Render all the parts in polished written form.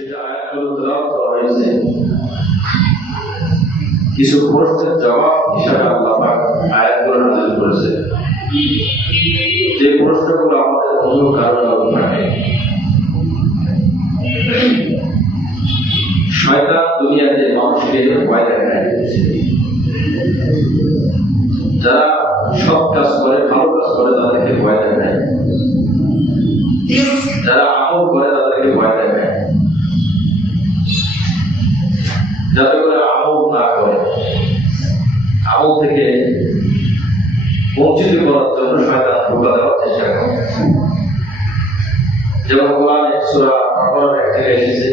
সেটা আয়াতগুলো তেলাওয়াত করা হয়েছে কিছু প্রশ্নের জবাব হিসাবে আল্লাহ পাক আয়াতগুলো নাযিল করেছে। যে প্রশ্নগুলো আমাদের অন্য কারণে থাকে। শয়তান দুনিয়াতে মানুষকে ভয় দেখায়, যারা সৎ কাজ করে ভালো কাজ করে তাদেরকে ভয় দেখায়, যারা আমল করে তাদেরকে ভয় দেখায়, যাতে করে আমল না করে আমল থেকে বঞ্চিত করার জন্য শয়তান ধোঁকা দেওয়ার চেষ্টা করে। যেমন কোরআনে সূরা বাকারার এক জায়গায় এসেছে,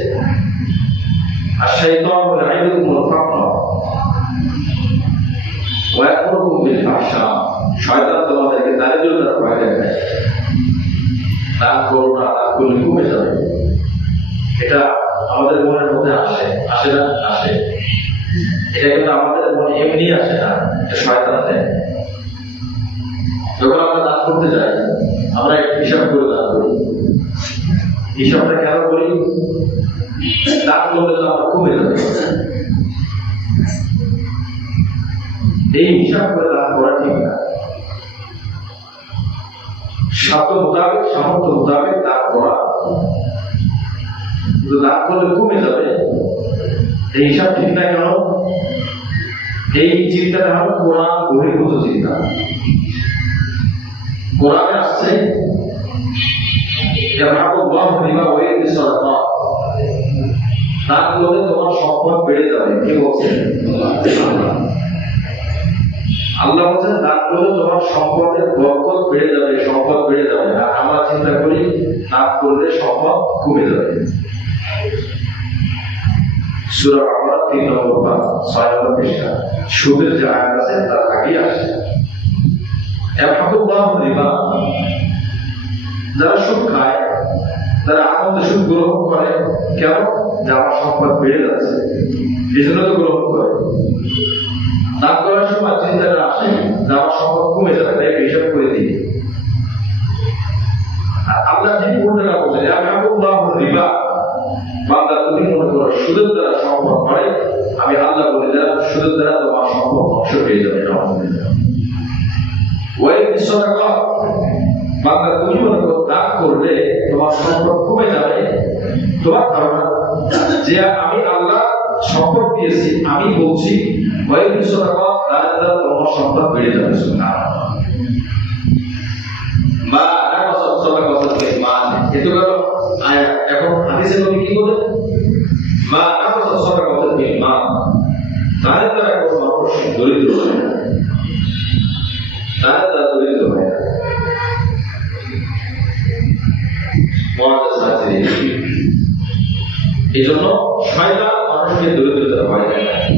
আশ-শাইতানু ইয়াইদুকুমুল ফাকরা ওয়া ইয়া'মুরুকুম বিল ফাহশা। শয়তান তোমাদেরকে দারিদ্রতার ভয় দেখায়, দান করো না, দান করলে কমে যাবে। এটা আমাদের মনের মধ্যে আসে না? আসে। এটা কিন্তু আমাদের মনে এমনি আসে না, শয়তান দেয়। যখন আমরা দান করতে যাই, আমরা একটা হিসাব করে দান করি। হিসাবটা কেন করি? দান করলে তো আমরা কমে যাবে, এই হিসাব করে দান করা ঠিক না। সাধ্য মোতাবেক, সামর্থ্য মোতাবেক দান করা, দান করলে কমে যাবে, এই হিসাব ঠিক না। কেন? এই চিন্তাটা হলো কোরআন বহির্ভূত চিন্তা। কোরআনে আসছে দান করলে তোমার সম্পদ বেড়ে যাবে। কে বলছেন? আল্লাহ বলছেন দান করলে তোমার সম্পদের বরকত বেড়ে যাবে, সম্পদ বেড়ে যাবে। আর আমরা চিন্তা করি দান করলে সম্পদ কমে যাবে। সূরা বাকারা 3 নম্বর পারা 6 নম্বর পৃষ্ঠা সুদের যে আয়াত আছে তার আগেই আসে। ইয়াহফাযুল্লাহু রিবা, যারা সুদ খায়, যারা আনন্দে সুদ গ্রহণ করে, কেন? যে আমার সম্পদ বেড়ে যাচ্ছে, এই জন্য তো গ্রহণ করে। দান করার সময় চিন্তাটা আসে যে আমার সম্পদ কমে যাবে, তাই হিসাব করে দিই। আল্লাহ ঠিক উল্টোটা বলে, ইয়াহফাযুল্লাহু রিবা, বান্দা তুমি মনে করো সুদের দ্বারা সম্পদ হয়, আমি আল্লাহ বলে দিলাম সুদের দ্বারা তোমার সম্পদ ধ্বংস হয়ে যাবে। বান্দা তুমি মনে করো দান করলে তোমার সম্পদ কমে যাবে, তোমার ধারণা যে আমি আল্লাহ সম্পদ দিয়েছি, আমি বলছি দানের দ্বারা তোমার সম্পদ বেড়ে যাবে। এখন হাদিসে নবী কি বলেন? মা নাকাসা সাদাকাতুন বিল মাল, দানের দ্বারা কোনো মানুষ দরিদ্র হয় না, দানের দ্বারা দরিদ্র হয় না। এই জন্য শয়তান মানুষকে দরিদ্রতার ভয় দেখায়।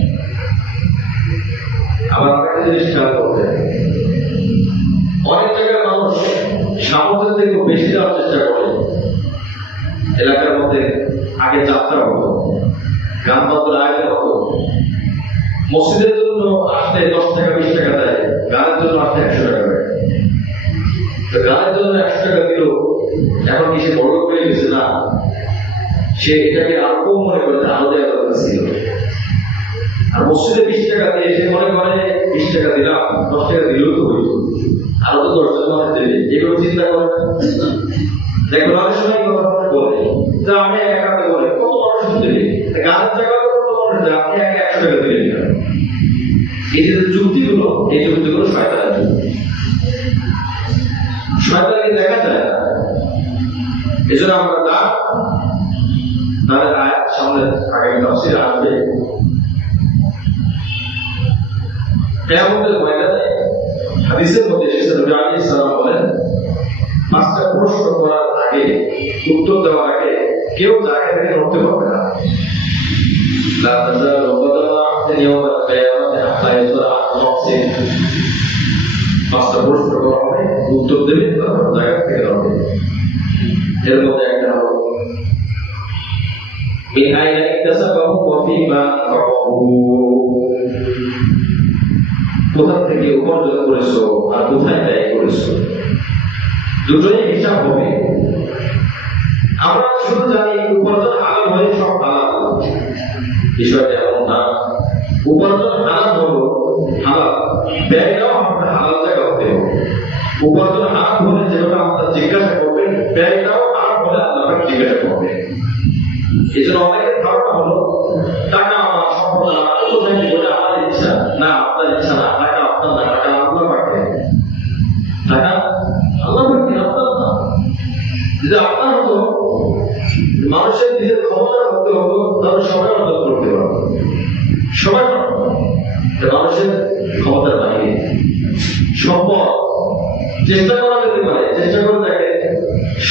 আবার একটা জিনিস খেয়াল করতে, অনেক জায়গায় মানুষ সামর্থ্যের থেকে বেশি দেওয়ার চেষ্টা করে। এলাকার মধ্যে আগে যাত্রা হতো, গান বাজনা আগে হতো, মসজিদের জন্য আসতে 10 টাকা 20 টাকা দেয়, গানের জন্য আসতে 100 টাকা দেয়। তো গানের জন্য 100 টাকা দিল, এখন কি সে বড় হয়ে গেছে? না, সে এটাকে আরো কম মনে করে, আরো দেওয়া দরকার ছিল। আর মসজিদে 20 টাকা দিয়ে সে মনে করে 20 টাকা দিলাম, 10 টাকা দিলেও তো হইতো, আরো তো 10 জন মানুষ দেবে, এগুলো চিন্তা করে। দেখো অনেক সময় কথা বলে যে আমি একাতে বলে কত মানুষ দেবে, গানের জায়গায় কত মানুষ দেবে, আপনি একা 100 টাকা দিলেন কেন? এই যে যুক্তিগুলো, এই যুক্তিগুলো শয়তানের যুক্তি, শয়তানকে দেখা যায় না। এই জন্য আমরা দানের আয়াত সামনে আগামী তাফসীর আসবে। কিয়ামতের ময়দানে হাদিসের মধ্যে এসেছে, নবী আলাইহিস সালাম বলেন 5টা প্রশ্ন করার আগে, উত্তর দেওয়ার আগে কেউ জায়গা থেকে নড়তে পারবে না। লা তাযালু কদমা আবদিন ইয়াওমাল কিয়ামাতি হাত্তা ইয়াসআলা আন নাফসিহি। 5টা প্রশ্ন করা হবে, উত্তর দেবে, তারপর জায়গা থেকে নড়বে। এর মধ্যে একটা হলো মিন আইনা ইকতাসাবাহু ওয়া ফীমা আনফাকাহু, কোথা থেকে উপার্জন করেছো আর কোথায় ব্যয় করেছো, দুটোই হিসাব হবে। আমরা শুধু জানি উপার্জন হালাল হয়ে বিষয়টা এমন না। উপার্জন হারাম হলো হালাল, ব্যয়টাও আপনার হালাল জায়গা হতে হবে। উপার্জন হারাম হলে যেটা আপনার জিজ্ঞাসা করবেন, ব্যয়টাও হারাম হলে আপনাকে জিজ্ঞাসা করবেন। এই জন্য অনেকের ধারণা হলো টাকা আমার সম্পদ না, আমি কোথায় দিব, এটা আমার ইচ্ছা না, আপনার ইচ্ছা না, টাকা আপনার না, টাকা আল্লাহ পাকে, টাকা আল্লাহ পাকে, আপনার না। যদি আপনার হতো, মানুষের নিজের ক্ষমতার মধ্যে হতো, তাহলে সবাই অর্জন করতে পারত, সবাই পারত। মানুষের ক্ষমতার বাইরে সম্পদ চেষ্টা করা যেতে পারে, চেষ্টা করে দেখে,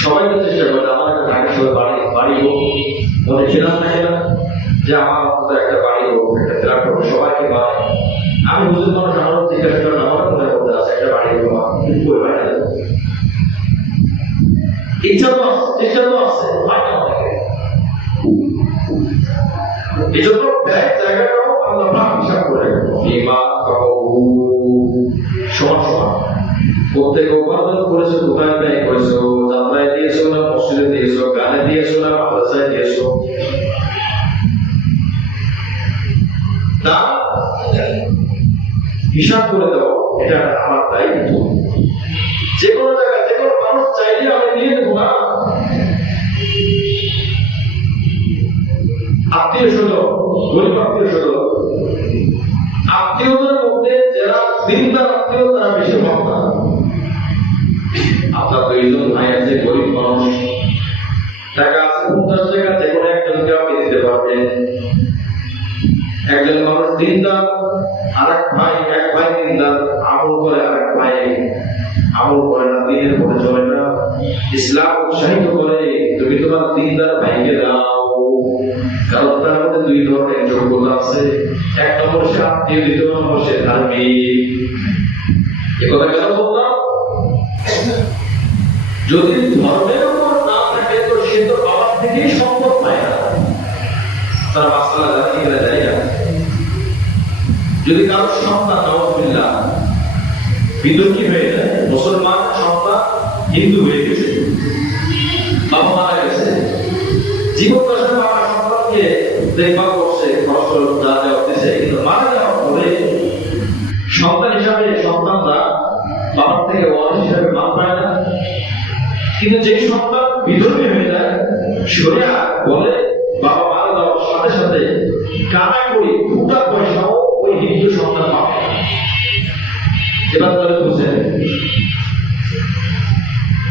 সবাই তো চেষ্টা করে আমার একটা ঢাকা শহরে বাড়ি হোক, মনে ফেরান থাকে না যে আমার অন্তত একটা বাড়ি হোক, একটা ফেরান হোক, সবাইকে বাড়ায়। আমি বুঝতে মানুষ আমার জিজ্ঞাসা করেন আমার কোথায় মধ্যে আছে একটা বাড়ি হোক, কিন্তু পরিবার ইচ্ছা তো আছে, হয় না অনেকে। এই জন্য ব্যয় জায়গাটাও আল্লাহ হিসাব করে সমান সমান প্রত্যেক উপার্জন করেছো, কোথায় ব্যয় করেছো, যাত্রায় দিয়েছো না মসজিদে দিয়েছো, গানে দিয়েছো না মাদ্রাসায় দিয়েছো, তা হিসাব করে দাও। এটা আমার দায়িত্ব। যে কোনো জায়গায় যে কোনো মানুষ চাইলে আমি দিয়ে দেবো না। আত্মীয় স্বজন, গরিব আত্মীয় স্বজন, আত্মীয়দের মধ্যে যারা দিনদার আত্মীয় তারা বেশি হক না। আপনার দুইজন ভাই আছে, গরিব মানুষ, টাকা আছে 50 টাকা, যে কোনো একজনকে আপনি দিতে পারবেন। একজন মানুষ দিনদার, এক ভাই দিনদার, আমল করে, আরেক ভাই আমল করে না, দিনের পথে চলে না, ইসলাম উৎসাহিত করে তুমি তোমার দিনদার ভাইকে দাও। কারণ তার মধ্যে দুই ধরনের যোগ্যতা আছে, এক নম্বর সে আত্মীয়, দ্বিতীয় নম্বর সে ধার্মিক। এ কথা কেন বললাম? যদি ধর্মের উপর না থাকে তো সে তো বাবার থেকেই সম্পদ পায় না, তার মাসালা জানি গেলে যায় না। যদি কারো সন্তান নওয়াজবিল্লাহ বিতর্কী হয়ে যায়, মুসলমান সন্তান হিন্দু হয়ে গেছে, বাবা মারা গেছে, জীবন দশা বাবা সন্তানকে দেখভাল করছে, খরচ যা দেওয়া দিচ্ছে, কিন্তু মারা যাওয়ার পরে সন্তান হিসাবে সন্তানরা বাবার থেকে ওয়ারিস হিসাবে মান পায় না। কিন্তু যে সন্তান বিধর্মী হয়ে যায়, শরিয়া বলে বাবা মারা যাওয়ার সাথে সাথে কানা করি ফুটা পয়সাও ওই হিন্দু সন্তান পাবে। এবার তাহলে বুঝেন,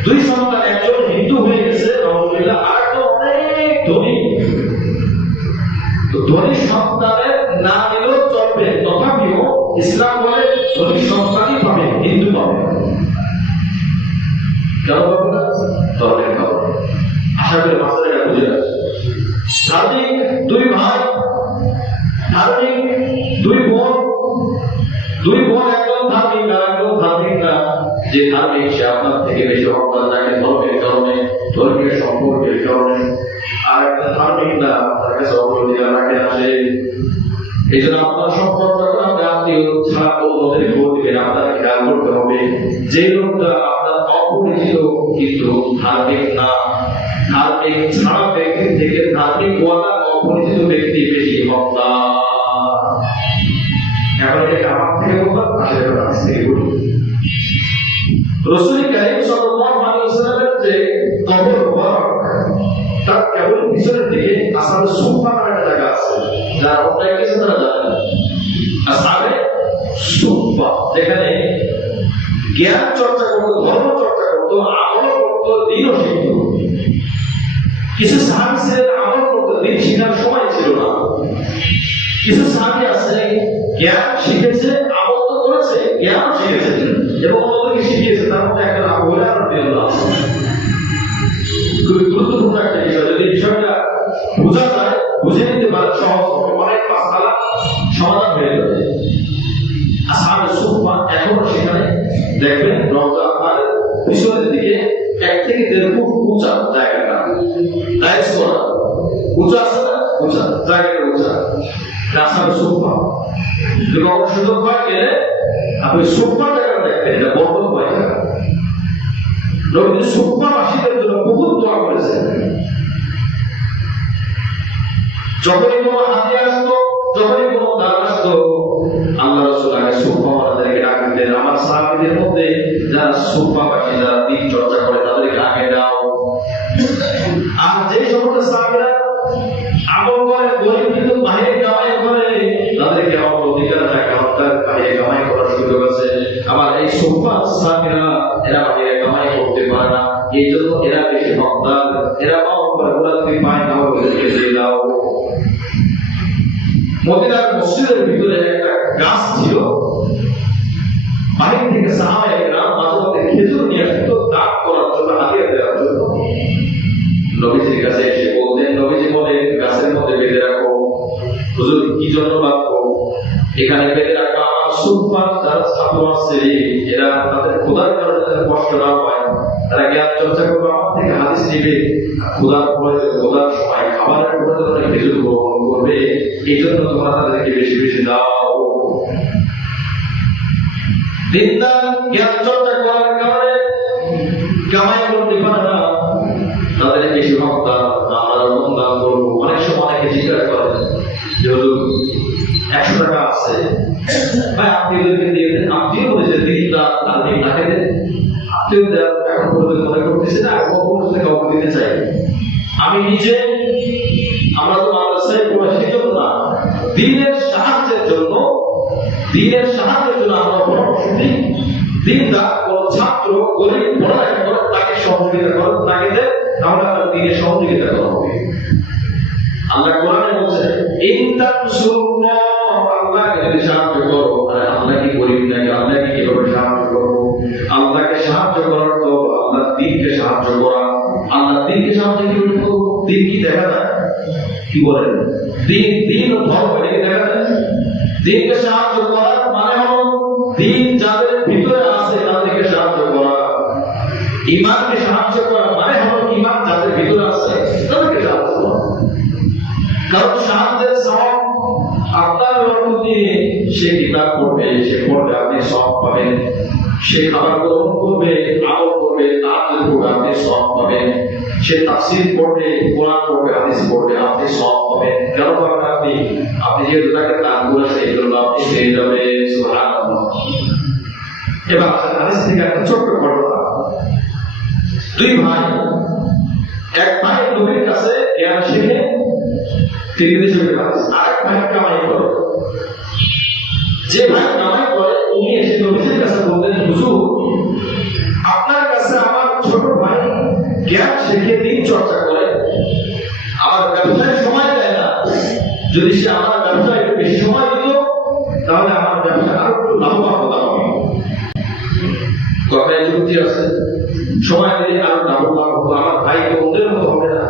দুই সন্তান, একজন হিন্দু হয়ে গেছে আলহামদুলিল্লাহ, আর একজন অনেক ধনী, তো ধনী সন্তানের না দিলেও চলবে, তথাপিও ইসলাম বলে ধনী সন্তানই পাবে, হিন্দু পাবে। কেন পাবে না? ধর্মের কারণে। আশা করি মাস্টার এটা বুঝে গেছে। ধার্মিক দুই ভাই, ধার্মিক দুই বোন, একজন ধার্মিক আর একজন ধার্মিক না। যে ধার্মিক সে আপনার থেকে বেশি হকদার, যাকে ধর্মের কারণে, ধর্মীয় সম্পর্কের কারণে, আর একটা ধার্মিক না, তার কাছে অগ্রাধিকার রাখে আসে। এই জন্য আপনার সম্পদ যখন আপনি আত্মীয় ছাড়া অন্যদের খবর দিবেন, আপনার খেয়াল করতে হবে যে লোকটা আপনার অপরিচিত কিন্তু ধার্মিক না, ধার্মিক ছাড়া ব্যক্তি থেকে ধার্মিক ওয়ালা অপরিচিত ব্যক্তি বেশি হকদার। এখন এটা আমার থেকে বললাম, আসলে কাছ থেকে বলি। রাসূল কারীম সাল্লাল্লাহু আলাইহি ওয়াসাল্লামের যে কবর মুবারক, তার কেবল পিছনের দিকে আসহাবে সুফা নামে একটা জায়গা আছে, যারা অন্যায় কিছু তারা জানে না। আসহাবে সুফা, যেখানে জ্ঞান চর্চা করতো, ধর্ম চর্চা করতো, আমল করতো, দিনও শিখতো। কিছু সাহাবী ছিলেন আমল করতো, দিন শিখার সময় ছিল না। কিছু সাহাবী আছে জ্ঞান শিখেছে, আমল তো করেছে, জ্ঞান শিখেছে এবং অন্যদেরকে শিখিয়েছে। তার মধ্যে একটা আবু হুরায়রা রাদিয়াল্লাহু আনহু। খুব গুরুত্বপূর্ণ একটা বিষয়, যদি বিষয়টা বোঝা যায়, বুঝে নিতে পারে, সহজ হবে, অনেক মাসআলা সমাধান হয়ে যাবে। আসহাবে সুফা এখনো সেখানে দেখবেন, রওজা পাহাড়ের পিছনের দিকে 1 থেকে 1.5 ফুট উঁচা জায়গাটা, টাইলস করা, উঁচা আছে না, উঁচা জায়গাটা, উঁচা আসহাবে সুফা। যদি কখনো সুযোগ হয় গেলে আপনি সুফা জায়গাটা দেখবেন, এটা বর্তমান হয় না। নবী সুফাবাসীদের জন্য বহুত দোয়া করেছেন। যখনই কোনো হাতি আসতো, যখনই কোনো দান আসতো, আল্লাহ রাসূল আগে সুফাওয়ালাদেরকে ডাক দিতেন, আমার সাহাবীদের মধ্যে যারা সুফাবাসী, যারা দিন চর্চা করে তাদেরকে আগে দাও। আর যে সমস্ত সাহাবীরা আমল করে, গরিব কিন্তু বাহিরে কামাই করে, তাদেরকে আমার অধিকার থাকে, হত্যার বাহিরে কামাই করার সুযোগ আছে। আমার এই সুফা সাহাবীরা এরা বাহিরে কামাই করতে পারে না, এই জন্য এরা বেশি হকদার, এরা আমল করে, ওরা যদি পায় তাহলে ওদেরকে দিয়ে দাও। মদিনার মসজিদের ভিতরে একটা গাছ ছিল, বাহির থেকে সাহাবায়ে কেরাম মাঝে মধ্যে খেজুর নিয়ে আসতো দান করার জন্য, হাদিয়া দেওয়ার জন্য। নবীজির কাছে এসে বলতেন, নবীজি বলেন গাছের মধ্যে বেঁধে রাখো। হুজুর কি জন্য রাখবো? এখানে বেঁধে রাখা আমার সুফার যারা ছাত্র আছে, এরা তাদের খোদার কারণে তাদের কষ্ট না হয়, তারা জ্ঞান চর্চা করবে, আমার থেকে হাদিস নিবে, খোদার প্রয়োজন, খোদার সময় খাবারের প্রয়োজনে খেজুর গ্রহণ করবে, এই জন্য তোমরা তাদেরকে বেশি বেশি দাও। দিনদার জ্ঞান চর্চা করার কারণে কামাই করতে পারে না, তাদের বেশি হকদার, আমরা যখন দান করবো। অনেক সময় অনেকে জিজ্ঞাসা করেন যে হুজুর 100 টাকা আছে ভাই, আপনি ওদেরকে দিয়ে দেন। আপনিও বলেছেন দিনদার আর দিন তাকে দেন, আপনিও দেন। এখন পর্যন্ত মনে করতেছি না কখনো কাউকে দিতে চাই। আমি নিজে, আমরা তো মাদ্রাসায় পড়া সেই জন্য না, দিনের সাহায্যের জন্য, দিনের সাহায্যের জন্য আমরা পরামর্শ দিই। দিনদার কোন ছাত্র গরিব পড়ালেখা করে তাকে সহযোগিতা করেন, তাকে দেন, তাহলে আপনার দিনের সহযোগিতা করা হবে। আল্লাহ কোরআনে বলছে ইনতানসুরুল্লাহ, আল্লাহকে যদি সাহায্য করো, আরে আল্লাহ কি গরিব নাকি? আল্লাহকে কিভাবে সাহায্য করবো? আল্লাহকে সাহায্য করার তো আল্লাহর দ্বীনকে সাহায্য করা। আল্লাহর দ্বীনকে সাহায্য কিভাবে করবো? দ্বীন কি দেখা যায়? কি বলেন? দ্বীন, দ্বীন ও ধর্ম এটাকে দেখা যায়? দ্বীনকে সাহায্য করার মানে হলো দ্বীন যাদের ভিতরে আছে তাদেরকে সাহায্য করা। ঈমানকে সাহায্য করা মানে হলো ঈমান যাদের ভিতরে আছে তাদেরকে সাহায্য করা। কারণ সাহায্যের সওয়াব আপনার প্রতি, সে কিতাব পড়বে, সে পড়লে আপনি সওয়াব পাবেন। সে খাবার গ্রহণ করবে, আমল করবে, তার উপর আপনি সওয়াব পাবেন। সে তাফসীর পড়বে, কোরআন পড়বে, হাদিস পড়বে, আপনি সওয়াব পাবেন। কেন পাবেন আপনি? আপনি যেহেতু তাকে দান করেছেন, এই জন্য আপনি পেয়ে যাবেন। সুবহানাল্লাহ। এবার হাদিস থেকে একটা ছোট্ট ঘটনা। দুই ভাই, এক ভাই নবীর কাছে জ্ঞান শিখে তিনি দেশে হাদিস, আরেক ভাই কামাই করে। যে ভাই কামাই করে উনি এসে নবীর কাছে বলতেন, হুজুর আপনার কাছে আমার ছোট ভাই জ্ঞান শিখে দিন চর্চা করে, আমার ব্যবসায় সময় দেয় না, যদি সে আমার ব্যবসায় একটু বেশি সময় দিত তাহলে আমার ব্যবসা আরো একটু লাভবান হতাম। কথায় যুক্তি আছে, সময় দিলে আরো লাভবান হতো। আমার ভাই তো ওদের মতো হবে না,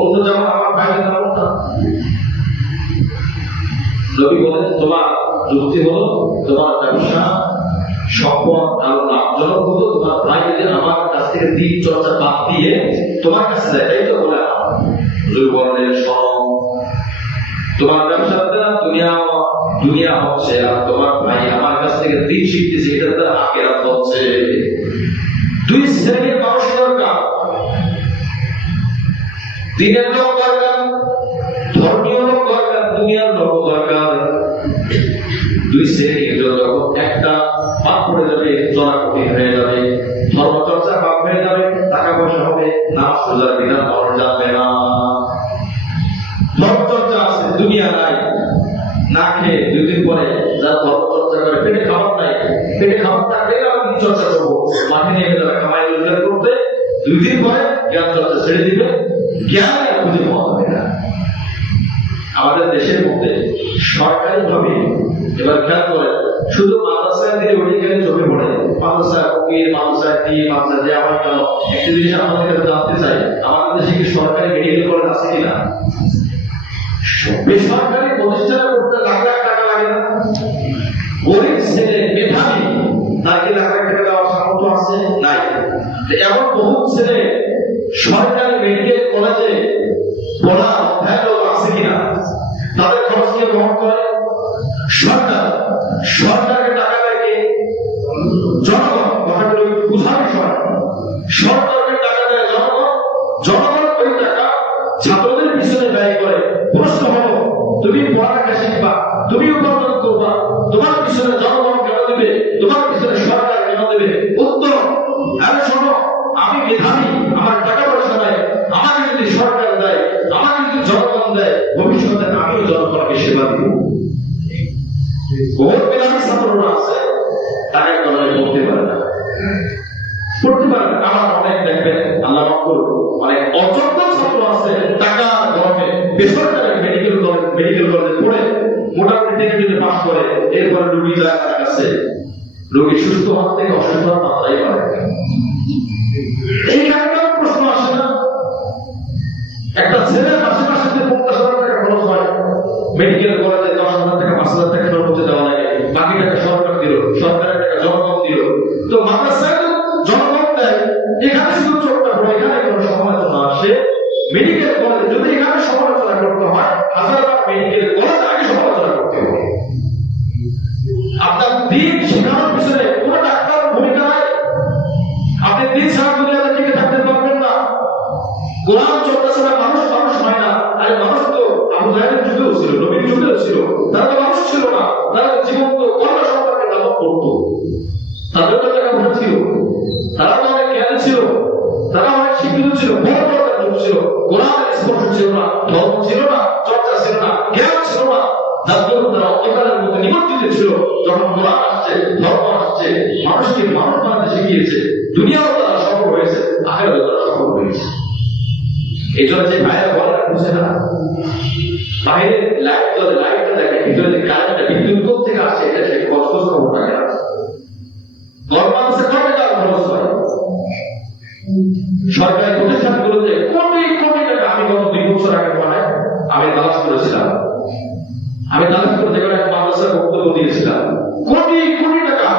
অন্য যেমন আমার ভাই তেমন না। নবী বলেন, তোমার যুক্তি হলো তোমার ব্যবসা সম্পদ আরো লাভজনক হতো, তোমার ভাই যদি আমার কাছ থেকে দিন চর্চা বাদ দিয়ে তোমার কাছে যায়, তাই তো বলে বলেন শোনো, তোমার ব্যবসার দ্বারা দুনিয়া হচ্ছে, আর তোমার ভাই আমার কাছ থেকে দিন শিখতেছে, এটার দ্বারা আখিরাত হচ্ছে। দুই শ্রেণীর মানুষ দরকার, দিনের লোক দরকার, ধর্মীয় লোক দরকার, দুনিয়ার লোক দরকার। দুই শ্রেণীর যখন একটা বাদ পড়ে যাবে, চলা কঠিন হয়ে যাবে, ধর্মচর্চা বাদ হয়ে যাবে, টাকা পয়সা হবে, নামাজ রোজার বিধান পালন যাবে না। ধর্মচর্চা আছে, দুনিয়া নাই, না খেয়ে 2 দিন পরে যারা ধর্মচর্চা করে পেটে খাবার নাই, পেটে খাবার থাকলে আমি চর্চা করবো, মাঠে নেমে যারা কামাই রোজগার করতে, 2 দিন পরে জ্ঞান চর্চা ছেড়ে দিবে, জ্ঞান আর খুঁজে পাওয়া যাবে না। আমাদের দেশের মধ্যে সরকারি ভাবে এবার খেয়াল করে, শুধু মাদ্রাসায় দিলে ওটি গেলে চোখে পড়ে, মাদ্রাসায় ফকির, মাদ্রাসায় কি, মাদ্রাসায় দেওয়া হয় কেন? একটা জিনিস আমাদের কাছে জানতে চাই, আমাদের দেশে কি সরকারি মেডিকেল কলেজ আছে কিনা? বেসরকারি প্রতিষ্ঠানে করতে লাখ লাখ টাকা লাগে না? গরিব ছেলে মেধাবী, তাকে লাখ লাখ টাকা দেওয়ার সামর্থ্য আছে? নাই। এমন বহু ছেলে সরকারি মেডিকেল কলেজে পড়া অধ্যায় আছে কিনা? তাদের খরচ কে বহন করে? সরকার। সরকারের টাকা দেয় জনগণ। কথাগুলো বুঝার বিষয়, সরকারের টাকা দেয় জনগণ, জনগণ ওই টাকা ছাত্রদের পিছনে ব্যয় করে। প্রশ্ন হলো তুমি পড়ালেখা শিখবা, তুমি উপার্জন করবা, তোমার পিছনে জনগণ কেন দেবে, তোমার পিছনে সরকার কেন দেবে? উত্তর, আরে শোনো, আমি মেধাবী, আমার টাকা পয়সা নাই, আমাকে যদি সরকার দেয়, আমাকে যদি জনগণ দেয়, ভবিষ্যতে আমিও জনগণকে সেবা দিব। বহুত মেধাবী ছাত্ররা আছে, তারা কলেজে পড়তে পারে না, পড়তে পারে না। আমার অনেক দেখবেন, আল্লাহ মাফ করুন, অনেক অযোগ্য ছাত্র আছে, টাকা গরমে বেসরকারি মেডিকেল কলেজে পড়ে মোটামুটি টেনে পাস করে, এরপরে রোগী যায় তার কাছে, রোগী সুস্থ হওয়ার থেকে অসুস্থ হওয়ার মাত্রাই বাড়ে। এই কারণে প্রশ্ন আসে না, একটা ছেলে মাসে মাসে 50,000 টাকা খরচ হয়, মেডিকেল কলেজে 10,000 টাকা 5,000 টাকা খরচ করতে দেওয়া লাগে, বাকি টাকা সরকার দিল, সরকারের টাকা জনগণ দিল। তো মাদ্রাসায় জনগণ দেয়, এখানে শুধু চোখটা পড়ে, এখানে কোনো সমালোচনা আসে। মেডিকেল কলেজে যদি এখানে সমালোচনা করতে হয়, 1000বার মেডিকেল কলেজে আগে সমালোচনা করতে হবে। আপনার দিন শেখানোর পিছনে কোনো ডাক্তার ভূমিকা নাই। আপনি দিন ছাড়া দুনিয়াতে টিকে থাকতে পারবেন না। কোরআন চর্চা ছাড়া মানুষ মানুষ হয় না। আরে মানুষ তো আবু জাহেলের যুগেও ছিল, নবীর যুগেও ছিল, তারা তো মানুষ ছিল না, তারা তো জীবন্ত কন্যা সন্তানকে লালন করতো, তাদের তো লেখাপড়া ছিল, তারা তো অনেক জ্ঞানী ছিল, তারা অনেক শিক্ষিত ছিল, বড় বড় যুগ ছিল, কোরআনের স্পর্শ ছিল না, ধর্ম ছিল না, চর্চা ছিল না, জ্ঞান ছিল না, যার জন্য তারা অন্ধকারের মধ্যে নিমজ্জিত ছিল। যখন কোরআন আসছে, ধর্ম আসছে, মানুষকে মানুষ বানাতে শিখিয়েছে, দুনিয়াও তারা সফল হয়েছে, আখিরাতেও তারা সফল হয়েছে। এই জন্য যে ভাইয়েরা বলে বুঝে না, বাইরে লাইট জ্বলে, লাইটটা দেখে, ভিতরে যে কারেন্টটা বিদ্যুৎ কোথা থেকে আসছে এটা সে কষ্ট খবর থাকে না। গভর্নমেন্টে কত টাকা খরচ হয়, সরকারি প্রতিষ্ঠানগুলোতে কোটি কোটি টাকা। আমি গত 2 বছর আগে আমি তালাশ করেছিলাম, আমি তালাশ করে দেখলাম এক মাদ্রাসার বক্তব্য দিয়েছিলাম, কোটি কোটি টাকা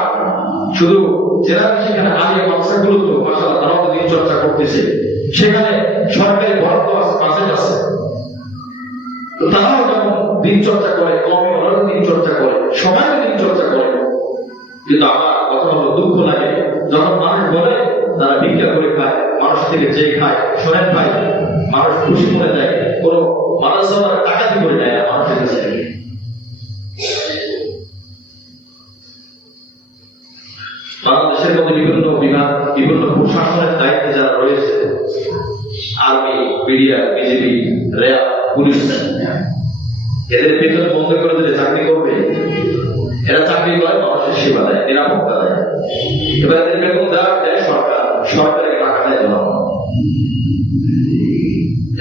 শুধু জেলা সেখানে আলিয়া মাদ্রাসাগুলো তো মাশাআল্লাহ তারাও দিন চর্চা করতেছে, সেখানে সরকারি বরাদ্দ আছে, বাজেট আছে, তো তারাও যখন দিন চর্চা করে, কমে ওরাও দিন চর্চা করে, সবাই দিন চর্চা করে। কিন্তু আমার কথা হলো দুঃখ লাগে যখন মানুষ বলে তারা ভিক্ষা করে খায়, মানুষ থেকে যে খায়। শোনেন ভাই, মানুষ খুশি করে দেয়, কোনো মানুষ টাকা দিয়ে করে দেয় না মানুষের কাছে। বাংলাদেশের মধ্যে বিভিন্ন বিভাগ, বিভিন্ন প্রশাসনের দায়িত্বে যারা রয়েছে, army, media, BJP, RAB, police, এদের বেতন বন্ধ করে দিলে চাকরি করবে? এরা চাকরি করে মানুষের সেবা দেয়, নিরাপত্তা দেয়। এবার এদের বেতন দেওয়া দেয় সরকার, সরকারের টাকা দেয় জনগণ।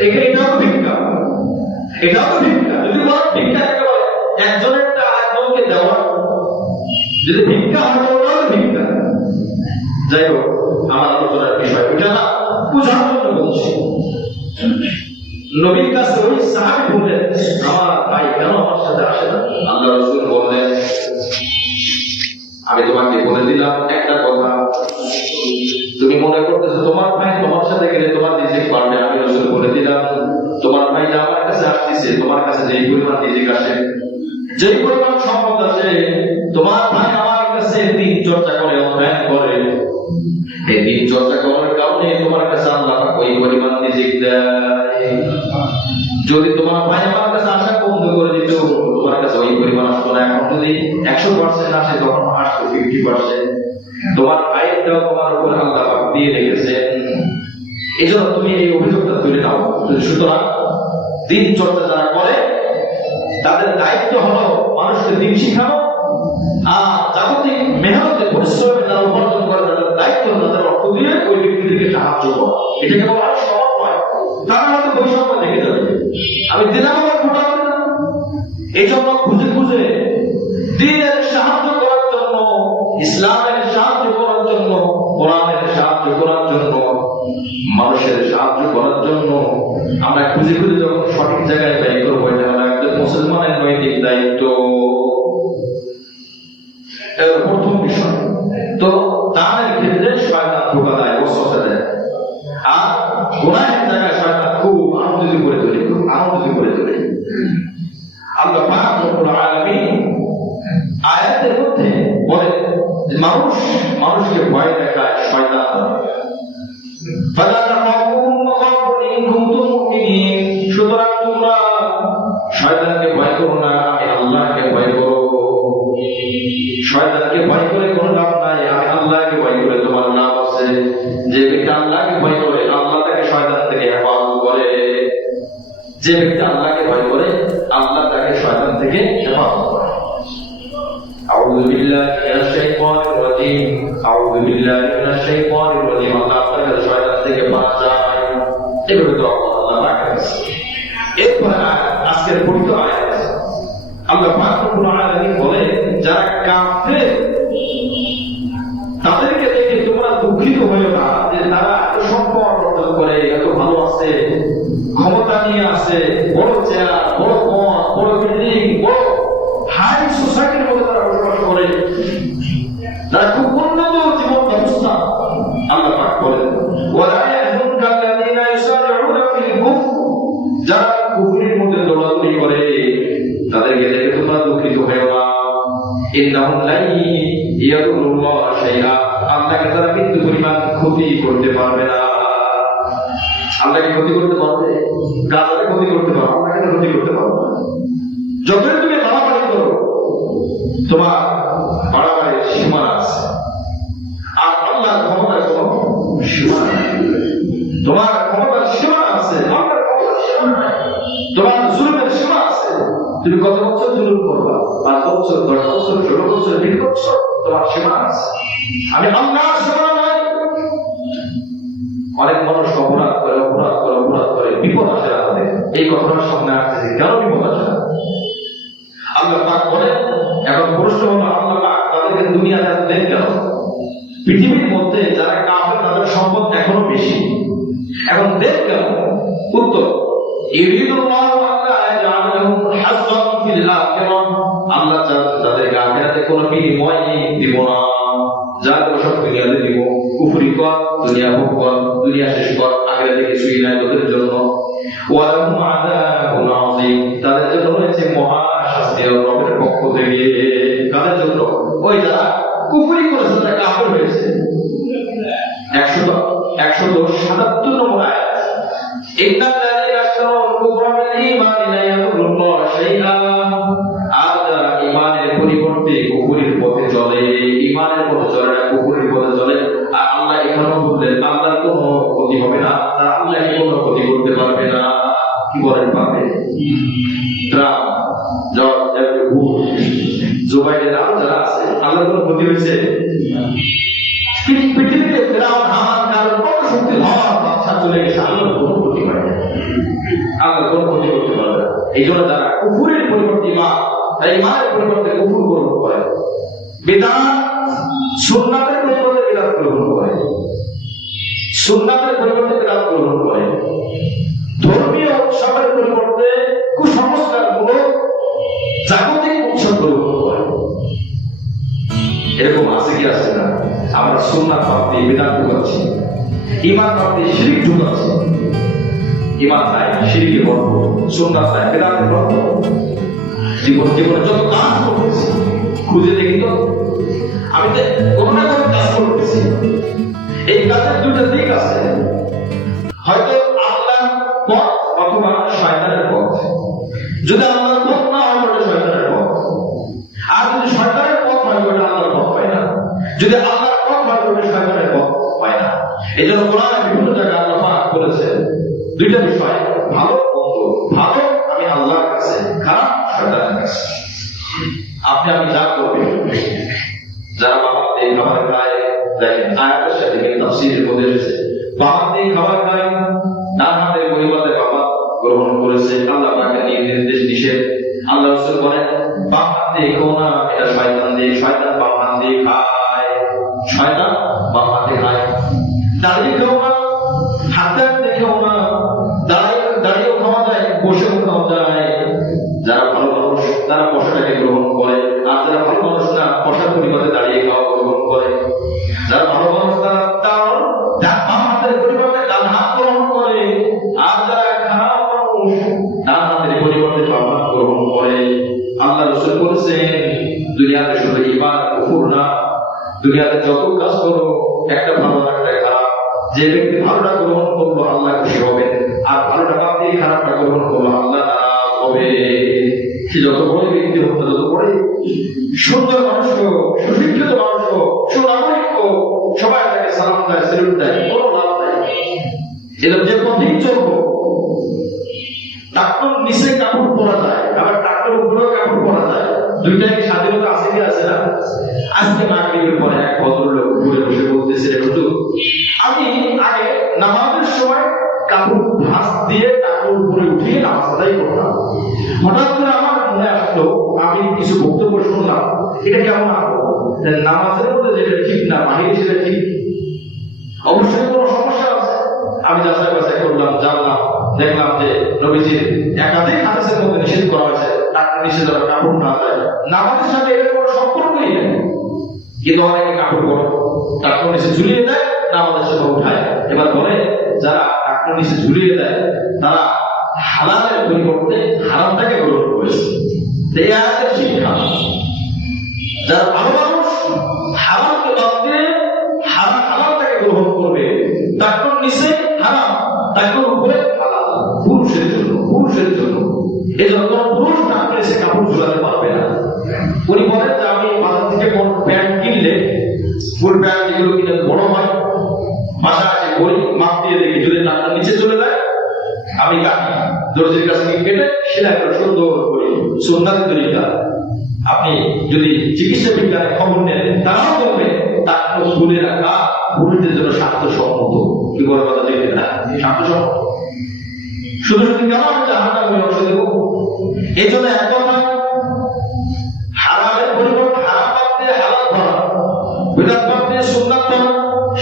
এটাও তো ভিক্ষা, এটাও তো ভিক্ষা। যদি বলো ভিক্ষা কাকে বলে, একজনেরটা আরেকজনকে দেওয়া, যদি ভিক্ষা হয় ওটাও তো ভিক্ষা। যাই হোক, আমার আলোচনার বিষয় ওটা না, বুঝার জন্য বলছি। নবীর কাছে ওই সাহাবী বললেন, আমার ভাই কেন আমার সাথে আসে না? আল্লাহ রাসূল বললেন, আমি তোমাকে বলে দিলাম একটা কথা, তুমি মনে করতেছো তোমার ভাই তোমার সাথে গেলে তোমার রিজিক পাবে। আমি রাসূল বলে দিলাম, তোমার ভাই আমার কাছে আসতেছে, তোমার কাছে যেই পরিমাণ রিজিক আসে, যেই পরিমাণ সম্পদ আসে, তোমার ভাই আমার কাছে দিন চর্চা করে, অধ্যয়ন করে, এই দিন চর্চা করার কারণে তোমার কাছে আল্লাহ পাক ওই পরিমাণ রিজিক দেয়। যদি তোমার ভাই আমার কাছে আসা বন্ধ করে দিত, তোমার কাছে ওই পরিমাণ আসতো না। এখন যদি 100% আসে, তখন আসতো 50%। তোমার ভাইটাও তোমার উপর আল্লাহ পাক দিয়ে রেখেছে, এই জন্য তুমি এই অভিযোগটা তুলে নাও। সুতরাং দিন চর্চা যারা করে তাদের দায়িত্ব হলো মানুষকে দিন শিখানো, আর জাগতিক মেহনতে পরিশ্রমে যারা উপার্জন করে তাদের দায়িত্ব তাদের অর্থ দিয়ে ওই ব্যক্তিদেরকে সাহায্য করা। এটাকে বলা হয় সমাজ নয়, তারা হয়তো বৈষম্য দেখে যাবে। আমি দিলাম আমার ভোটা করি না, এই জন্য খুঁজে খুঁজে দিনের সাহায্য করার জন্য, ইসলামের সাহায্য করার জন্য, কোরআনের সাহায্য করার জন্য, মানুষের সাহায্য করার জন্য আমরা খুঁজে খুঁজে যখন সঠিক জায়গায় ব্যয় করবো, এটা হলো একজন মুসলমানের নৈতিক দায়িত্ব। প্রথম বিষয় তো দানের ক্ষেত্রে শয়তান ধোঁকা দেয়, ওয়াসওয়াসা দেয়, আর গুনাহের জায়গায় শয়তান খুব আনন্দিত করে তোলে, খুব আনন্দিত করে তোলে। আল্লাহ পাক রব্বুল আলামিন আয়াতের মধ্যে বলে যে মানুষকে ভয় দেখায় শয়তান। ফালা তাখাফুহুম ওয়া খাফুনি ইন কুনতুম মুমিনিন, সুতরাং তোমরা শয়তানকে ভয় করো না, আমি আল্লাহকে ভয় করো। শয়তানকে ভয় করে কোনো লাভ নাই, আমি আল্লাহকে ভয় করে তোমার লাভ আছে। যে ব্যক্তি আল্লাহকে ভয় করে আল্লাহ তাকে শয়তান থেকে হেফাজত করে। যে ব্যক্তি আল্লাহকে ভয় করে আল্লাহ তাকে শয়তান থেকে হেফাজত করে। আউযু বিল্লাহি মিনাশ শাইতানির রাজীম, আউযু বিল্লাহি মিনাশ শাইতানির রাজীম। আল্লাহ আপনাকে শয়তান থেকে বাঁচায়। এভাবে তো আল্লাহ পাক আছে। এরপর আজকের পবিত্র আয়াত আল্লাহ পাক রব্বুল আলামিন বলেন, যারা কাফের তাদেরকে দেখে তোমরা দুঃখিত হইও না যে তারা এত সম্পদ অর্জন করে, এত ভালো আছে, ক্ষমতা নিয়ে আছে, বড় চেয়ার, বড় পদ, বড় বিল্ডিং, বড় হাই সোসাইটির মধ্যে তারা বসবাস করে, তারা খুব উন্নত জীবন ব্যবস্থা। আল্লাহ পাক বলেন, ওয়ালা ইয়াহজুনকা আল্লাযীনা ইউসারিউনা ফিল কুফর, যারা কুফরের মধ্যে দৌড়াদৌড়ি করে তাদেরকে দেখে তোমরা দুঃখিত হইও না। ইন্নাহুম লা ইয়াদুরুল্লাহ শাইআ, আল্লাহকে তারা বিন্দু পরিমাণ ক্ষতি করতে পারবে না। আল্লাহকে ক্ষতি করতে পারবে? গাজাকে ক্ষতি করতে পারবে, আল্লাহকে ক্ষতি করতে পারবে না। যতই তুমি বাড়াবাড়ি করো, তোমার বাড়াবাড়ির সীমানা আছে, আর আল্লাহর ক্ষমতার কোনো সীমানা নেই। তোমার ক্ষমতার সীমানা আছে, আল্লাহর ক্ষমতার সীমানা নাই। তোমার জুলুমের সীমা আছে, তুমি কত বছর জুলুম করবা? 5 বছর, 10 বছর, 16 বছর, 20 বছর, তোমার সীমা আছে। আমি আল্লাহর সীমা নাই। অনেক মানুষ অপরাধ করে অপরাধ করে অপরাধ করে বিপদ আসে আমাদের। এই কথাটার সামনে আসছে, কেন বিপদ আসে? আল্লাহ পাক বলেন, এখন প্রশ্ন হলো আল্লাহ পাক তাদেরকে দুনিয়াতে দেন কেন? পৃথিবীর মধ্যে যারা কাফের তাদের সম্পদ এখনো বেশি, এখন দেন কেন? উত্তর, ইউরিদুল্লাহু আল্লাহ ইয়াজআলুহুম হাজ্জান ফিল আখিরাহ, আল্লাহ তাদেরকে আখিরাতে কোনো বিনিময় দিব না। যা সব দুনিয়াতে দিব, কুফরি কর, দুনিয়া ভোগ কর, দুনিয়া শেষ কর, আখিরাতে কিছুই নাই তোদের জন্য। ওয়া লাহুম আযাবুন আযীম, তাদের জন্য রয়েছে মহা শাস্তি রবের পক্ষ থেকে। তাদের জন্য ওই যারা কুফরি করেছে, যারা কাফের হয়েছে। 177 নম্বর আয়াত, ইন্নাল্লাযীনা আশরাকু কুফরা বিল ঈমানি লা ইয়াদুরুল্লাহ শাইআ, আর যারা ঈমানের পরিবর্তে কুফরির পথে চলে, ঈমানের পথে চলে না, কুফরির পথে চলে, আর আল্লাহ এখানেও বললেন আল্লাহর কোনো ক্ষতি হবে না, তারা আল্লাহকে কোনো ক্ষতি করতে পারবে না। কি বলেন পারবে? Trump, George Bush, Joe Biden, আর যারা আছে, আল্লাহর কোনো ক্ষতি হয়েছে? পৃথিবীতে ফেরাউন, হামান, কারণ কত শক্তি হওয়ার বাচ্চা চলে গেছে, আল্লাহর কোনো ক্ষতি হয় না। আল্লাহর কোনো ক্ষতি করতে পারবে না। এই জন্য যারা কুফরের পরিবর্তে ঈমান, তাই ঈমানের পরিবর্তে কুফর গ্রহণ করে, বিদআত সুন্নাতের পরিবর্তে বিদআত গ্রহণ করে, সুন্নাতের পরিবর্তে বিদআত গ্রহণ করে, ধর্মীয় উৎসবের পরিবর্তে কুসংস্কারমূলক জাগতিক উৎসব গ্রহণ করে। এরকম আছে কি আছে না? আমরা সুন্নাত প্রাপ্তি বিদআত ঢুকাচ্ছি, ঈমান প্রাপ্তি শিরক ঢুকাচ্ছি। ঈমান নাই, শিরকে বন্ধ, সুন্নাত নাই, বিদআতে বন্ধ। জীবনে যত কাজ করতেছি খুঁজে দেখি তো, আমি তো কোনো না কোনো কাজ করতেছি। এই কাজের দুটো দিক আছে, হয়তো আল্লাহর পথ অথবা শয়তানের পথ। যদি আল্লাহর পথ না হয় ওটা শয়তানের পথ, আর যদি শয়তানের পথ হয় ওটা আল্লাহর পথ হয় না। যদি আল্লাহর পথ হয় ওটা শয়তানের পথ হয় না। এই জন্য কোরআনে বিভিন্ন জায়গায় আল্লাহ পাক বলেছেন দুইটা বিষয়, ভালো মন্দ। ভালো আমি আল্লাহর কাছে, খারাপ শয়তানের কাছে। আপনি আমি যা করবেন, যারা বাবা দিয়ে খাবার খায়, দেখেন আয়াতের সাথে তাফসীরের মধ্যে এসেছে, বাবা দিয়ে খাবার খায়, ডান হাতে পরিবর্তে বাবা গ্রহণ করেছে, আল্লাহ পাকের নির্দেশ নিষেধ। আল্লাহ রাসূল বলেন বাম হাত দিয়ে খাও না, এটা শয়তান দিয়ে, শয়তান বাম হাত দিয়ে খায়, শয়তান বাম হাতে খায়। দাঁড়িয়ে খাও না, হাতে দেখেও না, দাঁড়িয়েও খাওয়া যায়, বসেও খাওয়া যায়। যারা ভালো মানুষ তারা বসাটাকে গ্রহণ করে, আর যারা ভালো মানুষ না বসার পরিবর্তে দাঁড়িয়ে খাওয়া গ্রহণ করে। যারা ভালো মানুষ তারা তার বাম হাতের পরিবর্তে ডান হাত গ্রহণ করে, আর যারা খারাপ মানুষ ডান হাতের পরিবর্তে বাম হাত গ্রহণ করে। আল্লাহ রাসূল বলেছেন দুনিয়াতে শুধু ঈমান কুফর না, দুনিয়াতে যত কাজ করো একটা ভালো একটা খারাপ, যে ব্যক্তি ভালোটা গ্রহণ করলো আল্লাহ খুশি হবেন, আর ভালোটা বাদ দিয়ে খারাপটা গ্রহণ করলো আল্লাহ নারাজ হবে। সে যত বড় ব্যক্তি হোক, যত বড় সুন্দর মানুষ হোক, সুশিক্ষিত মানুষ হোক, সুনাগরিক হোক, সবাই তাকে সালাম দেয়, সেলুট দেয়, কোনো লাভ নাই। এরকম যে পথেই চলবো, টাকনুর নিচে কাপড় পরা যায়, আবার টাকনুর উপরেও কাপড় পরা যায়, দুইটাই স্বাধীনতা আছে কি আছে না? আজকে মাগরিবের পরে এক ভদ্রলোক ঘুরে বসে বলতেছে, হুজুর আমি আগে নামাজের সময় কাপড় ভাঁজ দিয়ে কাপড় উপরে উঠিয়ে নামাজ আদায় করতাম। হঠাৎ করে আমার মনে আসলো, আমি কিছু বক্তব্য শুনলাম, এটা কেমন আলো? নামাজের মধ্যে যেটা ঠিক না, বাহিরে সেটা ঠিক। অবশ্যই কোনো সমস্যা আছে। আমি যাচাই বাছাই করলাম, জানলাম, দেখলাম যে নবীজির একাধিক হাদিসের মধ্যে নিষেধ করা হয়েছে টাকা নিষেধ করা, কাপড় না দেয়। নামাজের সাথে এর কোনো সম্পর্কই নেই, কিন্তু অনেকে কাপড় পরে টাকা নিচে ঝুলিয়ে দেয়, নামাজের সময় উঠায়। এবার বলে যারা টাকা নিচে ঝুলিয়ে দেয় তারা হালালের পরিবর্তে হারামটাকে গ্রহণ করেছে। এই আয়াতের শিক্ষা, যারা ভালো মানুষ হারামকে বাদ দিয়ে হালালটাকে গ্রহণ করবে। টাকার নিচে হারাম, টাকার উপরে হালাল, পুরুষের জন্য, পুরুষের জন্য। এই জন্য কোন পুরুষ টাকার নিচে কাপড় ঝুলাতে পারবে না। উনি বলেন যে আমি বাজার থেকে কোন প্যান্ট কিনলে, ফুল প্যান্ট যেগুলো কিনে বড় হয়, বাসা আছে বই মাপ দিয়ে দেখি, যদি টাকার নিচে চলে যায় আমি কাটি, দর্জির কাছে কেটে সেলাই করে সুন্দর করি, সুন্দর তরিকা। আপনি যদি চিকিৎসা বিজ্ঞানে খবর নেন, তারাও বলবে টাকা খুলে রাখা পুরুষদের জন্য স্বাস্থ্যসম্মত। কি বড় কথা দেখবেন না, স্বাস্থ্যসম্মত। শুধু শুধু কেন আমি জাহান্নামে আমি অংশ দেব? এই জন্য এক কথা, হারামের পরিবর্তে হারাম বাদ দিয়ে হালাল ধরা, বিদআত বাদ দিয়ে সুন্নাত ধরা,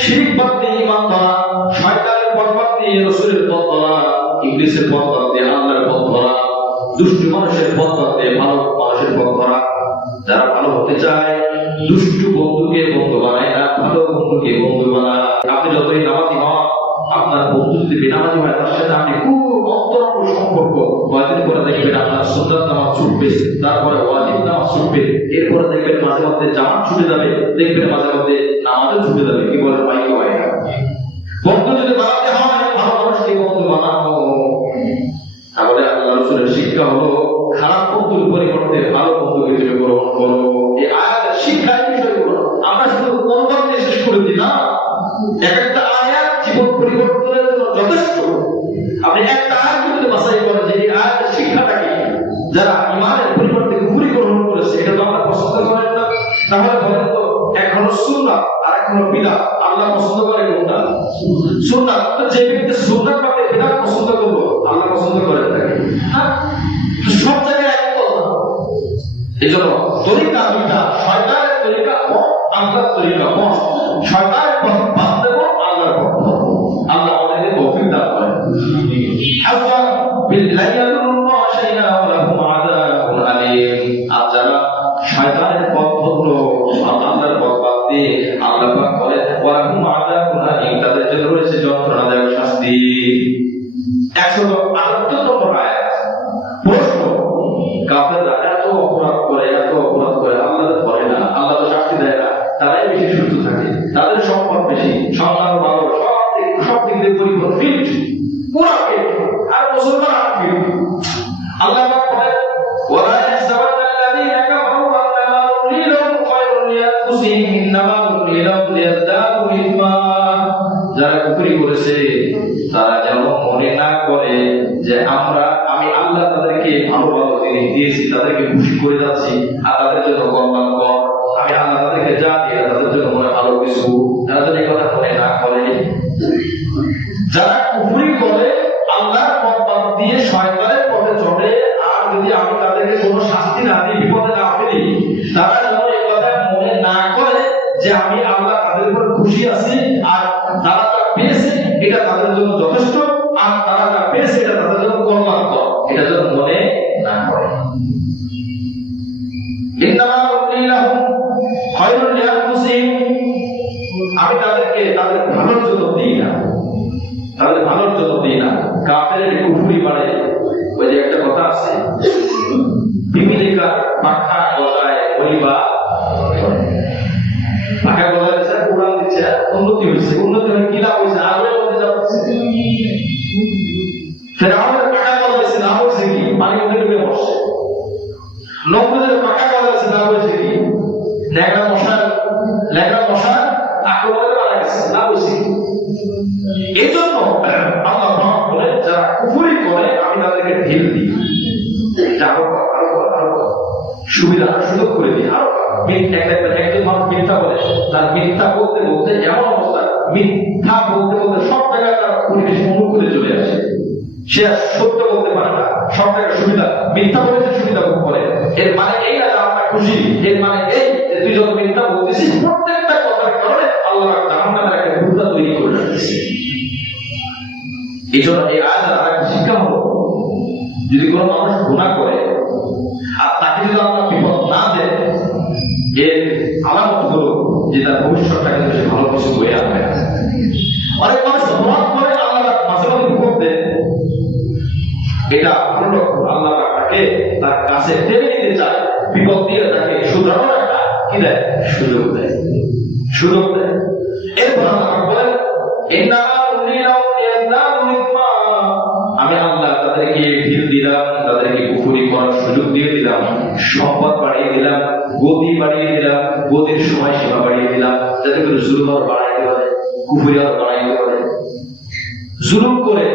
শিরক বাদ দিয়ে ঈমান ধরা, শয়তানের পথ বাদ দিয়ে রাসূলের পথ ধরা, ইবলিসের পথ বাদ দিয়ে আল্লাহর পথ ধরা, দুষ্ট মানুষের পথ বাদ দিয়ে ভালো মানুষের পথ ধরা। যারা ভালো হতে চায় দুষ্টু বন্ধুকে বন্ধু বানায় না, ভালো বন্ধুকে বন্ধু বানায়। আপনি যতই নামাজি হন, আপনার বন্ধু যদি বেনামাজি হয়, তার সাথে আপনি খুব অন্তরঙ্গ সম্পর্ক। কয়েকদিন পরে দেখবেন আপনার সুন্নাত নামাজ ছুটবে, তারপরে ওয়াজিব নামাজ ছুটবে, এরপরে দেখবেন মাঝে মধ্যে জামাত ছুটে যাবে, দেখবেন মাঝে মধ্যে নামাজও ছুটে যাবে। কি বলে ভাই? হয় না। বন্ধু যদি বানাতে হয়, ভালো মানুষকে বন্ধু বানানো। তাহলে আল্লাহ রাসূলের শিক্ষা হলো খারাপ বন্ধুর পরিবর্তে ভালো বন্ধুকে তুমি গ্রহণ করো। এই আয়াতের শিক্ষার বিষয়গুলো আমরা শুধু কোরবান দিয়ে শেষ করে দিই না, এক একটা আয়াত জীবন পরিবর্তনের জন্য যথেষ্ট। আপনি একটা আয়াত যদি বাছাই করেন যে এই আয়াতের শিক্ষাটা কি, যারা ইমানের পরিবর্তে কুফরি গ্রহণ করেছে, এটা তো আমরা পছন্দ করেন না। তাহলে বলেন তো, এক হলো সুন্নাত আর এক হলো বিদআত। আল্লাহ পছন্দ করে কোনটা? সুন্নাত। যে ব্যক্তি সুন্নাত বাদে বিদআত পছন্দ করবে, আল্লাহ পছন্দ করেন তাকে। সব জায়গায় এক কথা। এই জন্য তরিকা দুইটা, শয়তানের তরিকা ও আল্লাহর তরিকা। শয়তানের পথ বাদ দেব, আল্লাহর পথ ধরব। আল্লাহ আমাদের তৌফিক দান করেন। হাযা বিল্লাহিল্লাহ শাইআ ওয়া লাহুম আযাবুন আলীম। আর যারা শয়তানের পথ ধরলো, আল্লাহর পথ বাদ দিয়ে, আল্লাহ পাক বলেন ওয়া লাহুম আযাবুন আলীম, তাদের জন্য রয়েছে যন্ত্রণাদায়ক শাস্তি। 178 নম্বর আয়াত। প্রশ্ন, কাফেররা এত অপরাধ করে, এত অপরাধ করে, আল্লাহ ধরে না, আল্লাহ তো শাস্তি দেয় না, তারাই বেশি সুস্থ থাকে, তাদের সম্পদ বেশি, সন্তান ভালো, সব দিক দিয়ে পরিপূর্ণ, ফিট, পুরা ফিট। আর মুসলমান ফিট। আল্লাহ পাক বলেন ওয়ালা ইয়াহসাবান্নাল্লাযীনা কাফারু আন্নামা নুমলি লাহুম খায়রুন লিআনফুসিহিম ইন্নামা নুমলি লাহুম লিয়াজদাদু ইসমা। যারা কুফরি করেছে তারা যেন মনে না করে যে আমি আল্লাহ তাদেরকে ভালো ভালো জিনিস দিয়েছি, তাদেরকে খুশি করে যাচ্ছি, আর তাদের জন্য কল্যাণ কর, আমি আল্লাহ তাদেরকে যা দিয়ে তাদের জন্য মনে ভালো কিছু, তারা যদি কথা মনে না করে। যারা কুফরি করে, আল্লাহর পথ বাদ দিয়ে শয়তানের পথে চলে, আর যদি আমি তাদেরকে কোনো শাস্তি না দিই, বিপদে না ফেলি, তারা যেন এই কথা মনে না করে যে আমি আল্লাহ তাদের উপর খুশি আছি, আর তারা যা পেয়েছে এটা তাদের জন্য যথেষ্ট, আর তারা যা পেয়েছে এটা তাদের জন্য কল্যাণকর, এটা যেন মনে না করে। ইন্নামা নুমলি লাহুম খায়রুন লিআনফুসিহিম, আমি তাদেরকে তাদের ভালোর জন্য দিই না, তাদের ভালোর জন্য দিই না। কাফেরের কুফরি বাড়ে। ওই যে একটা কথা আছে, পিপিলিকা পাখা গজায় বলিবা, পাখা গজায় উড়ান দিচ্ছে, উন্নতি হয়েছে, উন্নতি হয়ে কি লাভ হয়েছে? আরো মধ্যে যাচ্ছে। ফেরাউনের পাখা গজাইছে, লাভ হয়েছে কি? পানির মধ্যে ডুবে এটা আরো সুবিধা সুযোগ করে দিই আরো একজন মানুষ মিথ্যা বলে, তার মিথ্যা বলতে বলতে এমন অবস্থা, মিথ্যা বলতে বলতে সব জায়গায় তার পরিবেশ অনুকূলে চলে আসে, সে আর সত্য বলতে পারে না, সব জায়গায় সুবিধা, মিথ্যা বলেছে সুবিধা ভোগ করে। এর মানে এই না যে আমরা খুশি, এর মানে এই যে তুই যত মিথ্যা বলতেছিস প্রত্যেকটা কথার কারণে আল্লাহ জাহান্নামের একটা ভূতা তৈরি করে রাখতেছে। এই জন্য এই আয়াতের আরেকটা শিক্ষা হলো, যদি কোনো মানুষ গুনাহ করে আর তাকে যদি আমরা বিপদ না দেয়, এর আলামত হলো যে তার ভবিষ্যৎটা কিন্তু সে ভালো কিছু হয়ে আসবে। অনেক মানুষ অপরাধ করে আল্লাহ মাঝে মাঝে বিপদ দেয়, এটা ভালো লক্ষণ। আল্লাহ তাকে তার কাছে টেনে নিতে চায়, বিপদ দিয়ে তাকে শুধরানোর একটা কি দেয়, সুযোগ দেয়, সুযোগ দেয়। এরপর আল্লাহ বলেন, আমি আল্লাহ তাদেরকে ঢিল দিলাম, তাদেরকে কুফরি করার সুযোগ দিয়ে দিলাম, সম্পদ বাড়িয়ে দিলাম, গতি বাড়িয়ে দিলাম, গতির সময় সীমা বাড়িয়ে দিলাম, যাতে করে জুলুম আরো বাড়াইতে পারে, কুফরি আরো বাড়াইতে পারে। জুলুম করে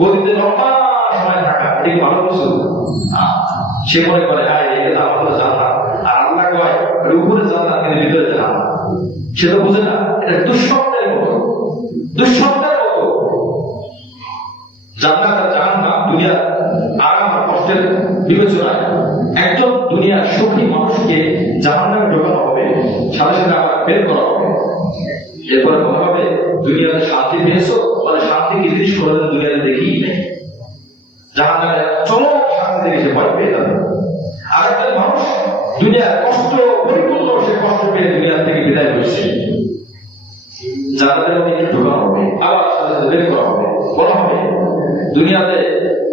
গতিতে লম্বা সময় থাকা এটা ভালো কিছু? সে মনে করে হ্যাঁ এটা তো আমার জান্নাত, আর আল্লাহ কয় উপরে জান্নাত কিন্তু ভিতরে জান্নাত। সে তো বুঝে না, এটা দুঃস্বপ্নের মতো, দুঃস্বপ্নের মতো। জান্নাত আর জাহান্নাম দুনিয়ার আরাম আর কষ্টের বিবেচনায় একজন দুনিয়ার সুখী মানুষকে জাহান্নামে ঢোকানো হবে, সাথে সাথে আবার বের করা হবে। এরপরে বলা হবে দুনিয়াতে শান্তি পেয়েছো, বলে শান্তি কি জিনিস করে দুনিয়াতে দেখি নেই। জাহান্নামে চরম শান্তি থেকে সে ভয় পেয়ে যাবে। আর একজন মানুষ দুনিয়ার কষ্ট পরিপূর্ণ, সে কষ্ট পেয়ে দুনিয়া থেকে বিদায় হয়েছে, জান্নাতের মধ্যে ঢোকানো হবে, আবার সাথে সাথে বের করা হবে। বলা হবে দুনিয়াতে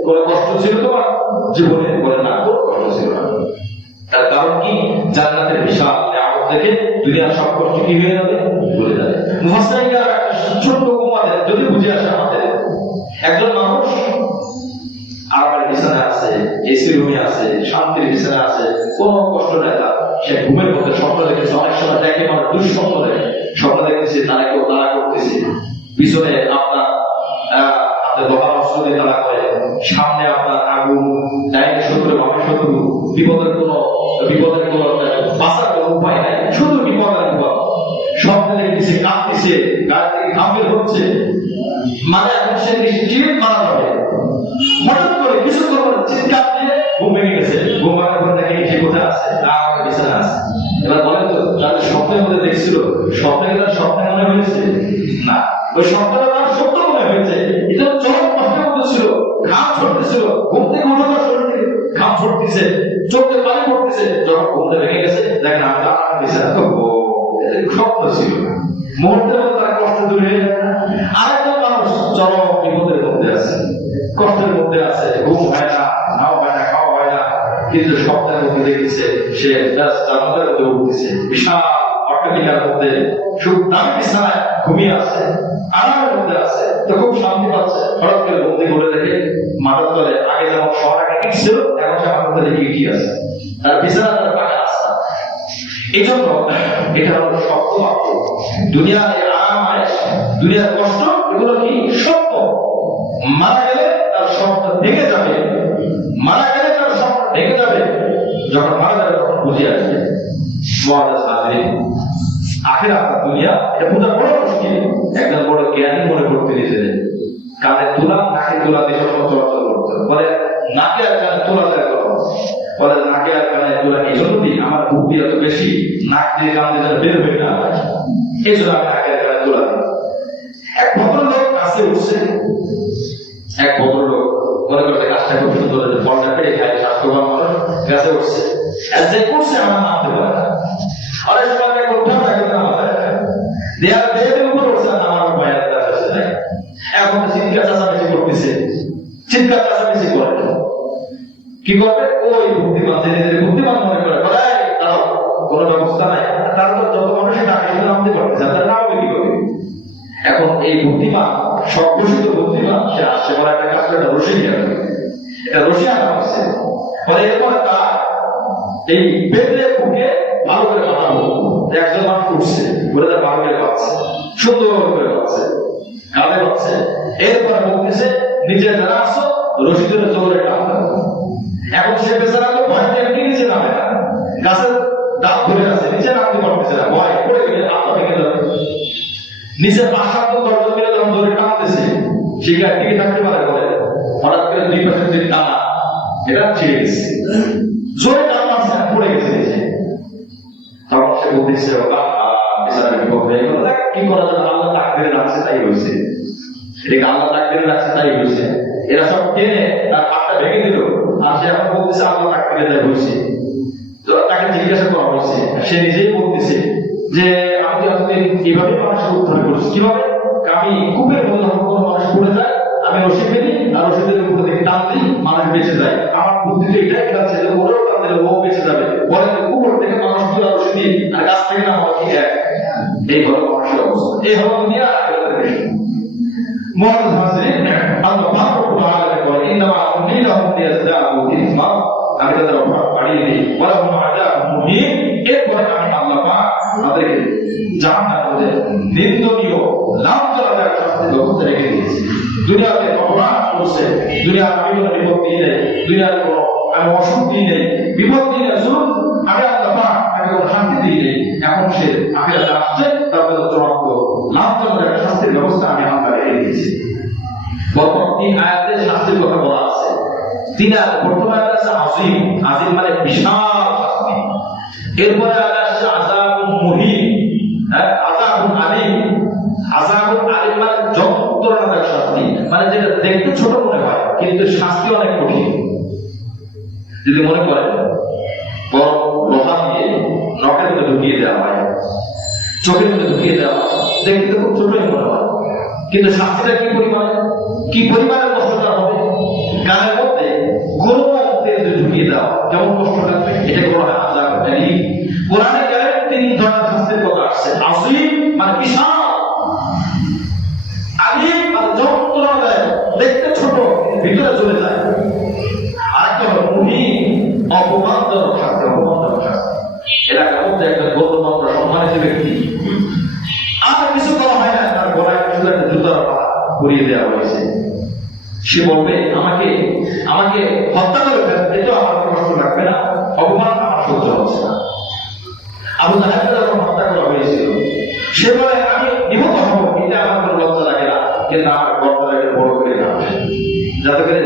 কোনো কষ্ট ছিল তোমার জীবনে, বলে না কোনো কষ্ট ছিল না। তার কারণ কি? জান্নাতের বিশাল নিয়ামত থেকে দুনিয়ার সব কষ্ট কি হয়ে যাবে, ভুলে যাবে। মুফাসসিরিনরা একটা ছোট্ট উপমা দেন, যদি বুঝে আসে আমাদের। একজন মানুষ আরামের বিছানায় আছে, এসি রুমে আছে, শান্তির বিছানায় আছে, কোনো কষ্ট নাই তার। সে ঘুমের মধ্যে স্বপ্ন দেখেছে, অনেক সময় দেখে মানুষ দুঃস্বপ্ন দেখে, স্বপ্ন দেখতেছে তারা কেউ তারা করতেছে, পিছনে আপনার হাতে লোহার অস্ত্র দিয়ে তারা করে, সামনে আপনার আগুন, ডাইনে শত্রু বামে শত্রু, বিপদের কোনো বাঁচার কোনো উপায় নাই, শুধু বিপদ আর বিপদ। স্বপ্নে দেখতেছে, কাঁদতেছে, গাড়ি থেকে ঘামের হচ্ছে, মানে এখন সে নিশ্চিত মারা যাবে। হঠাৎ করে কিছু করবার চিৎকার দিয়ে ঘুম ভেঙে গেছে, ঘুম ভাঙার পর দেখে সে কোথায় আছে, আমাকে বিছানা আছে। এবার বলেন তো তাদের স্বপ্নের মধ্যে দেখছিল, স্বপ্নে তার স্বপ্নে মনে হয়েছে না, ওই স্বপ্নটা তার সত্য মনে হয়েছে। এটা চরম কষ্টের মধ্যে ছিল, ঘাম ছড়তেছিল, ঘুম থেকে উঠানোর শরীর থেকে ঘাম ছড়তেছে, চোখে পানি পড়তেছে। যখন ঘুমতে ভেঙে গেছে, দেখেন আমি তো আমার বিছানা, তো স্বপ্ন ছিল, মুহূর্তের মধ্যে তার কষ্ট দূর হয়ে যায় না। আরেকজন মানুষ চরম বিপদের মধ্যে আছে, কষ্টের মধ্যে আছে, ঘুম হয় না, নাও হয় না, খাওয়া হয় না, কিন্তু স্বপ্নের মধ্যে দেখতেছে সে জান্নাতের মধ্যে উঠতেছে, বিশাল অট্টালিকার মধ্যে সুখ দামি বিছানায় ঘুমিয়ে আছে, আরামের মধ্যে আছে, তো খুব শান্তি পাচ্ছে। হঠাৎ করে বন্দি করে দেখে মাথার তলে আগে যেমন শহর আগে ইট ছিল, এখন সে মাথার তলে ইটি আছে, তার বিছানা তার পাকা আছে। এই জন্য এটা হলো সত্য মাত্র। দুনিয়ার আরাম আয়েশ, দুনিয়ার কষ্ট, এগুলো কি সত্য। মারা গেলে তার সবটা ভেঙে যাবে, মারা গেলে তার সবটা ভেঙে যাবে। যখন মারা যাবে তখন বুঝে আসবে। আখিরাত দুনিয়া এটা বোঝা বড় মুশকিল। একজন বড় জ্ঞানী মনে করতে দিয়েছিলেন, কানে তুলা, নাকে তুলা দিয়ে সব চলাচল করতে, বলে নাকে আর কানে তুলা দেয় করো, বলে নাকে আর কানে তুলা এই জন্য দিই, আমার বুদ্ধি এত বেশি, নাক দিয়ে কান দিয়ে বের হয়ে না, এই জন্য আমি নাকে আর কানে তুলা দিই। এক ভদ্রলোক কাছে উঠছে, এক ভদ্রলোক মনে করতে কাজটা খুব সুন্দর, ফলটা পেয়ে খায়, স্বাস্থ্যবান মানুষ গাছে উঠছে, যে করছে আমার নামতে পারে না, অনেক সময় উঠাও না কিন্তু আমার দেয়ার বেদের উপর উঠছে না, আমার ভয়ের কাছে আসে নাই। এখন চিৎকার চাচামেচি করতেছে, চিৎকার চাচামেচি করে কি করবে, ওই বুদ্ধিমান যে নিজেদের বুদ্ধিমান মনে করে তারা কোনো ব্যবস্থা নাই, তারপর যত মানুষের টাকা নামতে পারতেছে, তারা নামবে কি করবে। এখন এই বুদ্ধিমান, স্বঘোষিত বুদ্ধিমান, সে আসছে বলে একটা কাজ করে রশি গেল, এটা রশি আনা হচ্ছে, ফলে এরপরে তার এই বেদে বুকে ভালো করে বানাবো। একজন মানুষ উঠছে, বলে তার ভালো করে পাচ্ছে, সুন্দর করে পাচ্ছে, কাঁধে পাচ্ছে, এরপরে বলতেছে নিচে যারা আসছো রশি ধরে জোরে টানতে, এখন সে বেচারা তো ভয় পেয়ে নিচে নামে না, গাছের ডাল ধরে আছে, নিচে নামতে পারতেছে না, ভয় পড়ে গেলে হাতটা ভেঙে যাবে। নিচে 5-7 জন 10 জন মিলে যখন ধরে টানতেছে, সেটা টিকে থাকতে পারে বলে, হঠাৎ করে 2 পাশে যে টানা এটা ছিঁড়ে গেছে, জোরে টান মারছে, পড়ে গেছে নিচে। তখন সে বলতেছে বেচারা বিপদ হয়ে গেল, কি করা যাবে, আল্লাহ তাকদীরে রাখছে তাই হয়েছে, এটাকে আল্লাহ তাকদীরে রাখছে তাই হয়েছে। এরা সব টেনে তার হাতটা ভেঙে দিল, আর সে এখন বলতেছে আল্লাহ তাকদীরে তাই হয়েছে। তো তাকে জিজ্ঞাসা করা হয়েছে, সে নিজেই বলতেছে যে আমি এতদিন এইভাবে মানুষকে উদ্ধার করেছি। কিভাবে? আমি কূপের মধ্যে যখন কোনো মানুষ পড়ে যায়, আমি রশি ফেলি আর রশিদের উপর থেকে টান দিই, মানুষ বেঁচে যায়। আমার বুদ্ধিতে এটাই খেলছে যে ওরাও টান দিলে ও বেঁচে যাবে, পরে কূপর থেকে মানুষ তুলে রশি দিই আর গাছ থেকে না হওয়া ঠিক এক। এই হলো মানুষের অবস্থা, এই হলো দুনিয়া। মুআজ্জাজ হাজিরিন, আল্লাহ পাক রব্বুল আলামিন বলেন, ইন্নামা আমলিলাহুম লিয়াজদাদু ইসমা, আমি তাদের অপরাধ বাড়িয়ে দিই, ওয়া লাহুম আযাবুন মুহিন। এরপরে আমি আল্লাহ পাক তাদেরকে জাহান্নামে নিন্দনীয় লাঞ্ছনাদায়ক শাস্তির ব্যবস্থা রেখে দিয়েছি। দুনিয়াতে অপরাধ করছে, দুনিয়ার আমি কোনো বিপদ দিই নেই, দুনিয়ার কোনো আমি অসুখ দিই নেই, বিপদ দিই নেই, জুলুম আমি আল্লাহ পাক তাকে কোনো শান্তি দিই নেই। এখন সে আখিরাতে আসছে, তারপরে চূড়ান্ত লাঞ্ছনাদায়ক শাস্তির ব্যবস্থা আমি আল্লাহ রেখে দিয়েছি। প্রথম 3 আয়াতে শাস্তির কথা বলা আছে। 3 আয়াত, প্রথম আয়াত আছে আজিম, আজিম মানে বিশাল শাস্তি। এরপরে আয়াত আছে আযাবুন মুহিন, আযাবুন আলীম। আযাবুন আলীম মানে যন্ত্রণাদায়ক শাস্তি, মানে যেটা দেখতে ছোট মনে হয় কিন্তু শাস্তি অনেক কঠিন। যদি মনে করেন বড় লোহা দিয়ে নখের মধ্যে ঢুকিয়ে দেওয়া হয়, চোখের মধ্যে ঢুকিয়ে দেওয়া হয়, দেখতে খুব ছোটই মনে হয়, কিন্তু শাস্তিটা কি পরিমাণের কষ্টটা হবে। গানের মধ্যে গরু তেল ঢুকিয়ে দেওয়া কেমন কষ্ট লাগবে, এটাকে বলা হয় আযাব আলীম। কোরআনে গেলে 3 ধরনের শাস্তির কথা আসছে। আযীম মানে বিশাল, আলীম মানে যন্ত্রণাদায়ক, দেখতে ছোট ভিতরে চলে যায়। আরেকটা হলো মুহিন, অপমানজনক শাস্তি, অপমানজনক শাস্তি। এলাকার মধ্যে একজন গণ্যমান্য সম্মানিত ব্যক্তি, আর কিছু করা হয় না, তার গলায় শুধু একটা জুতার পরিয়ে দেওয়া হয়েছে। সে বলবে আমাকে হত্যা করে ফেলেন, এটাও আমার কষ্ট লাগবে না, অপমান আমার সহ্য হচ্ছে না। আবু তাহেরকে যখন হত্যা করা হয়েছিল, সে বলে আমি নিহত হব, এটা আমার কোনো লজ্জা লাগে না, কিন্তু আমার গর্দটাকে বড় করে রাখবে, যাতে করে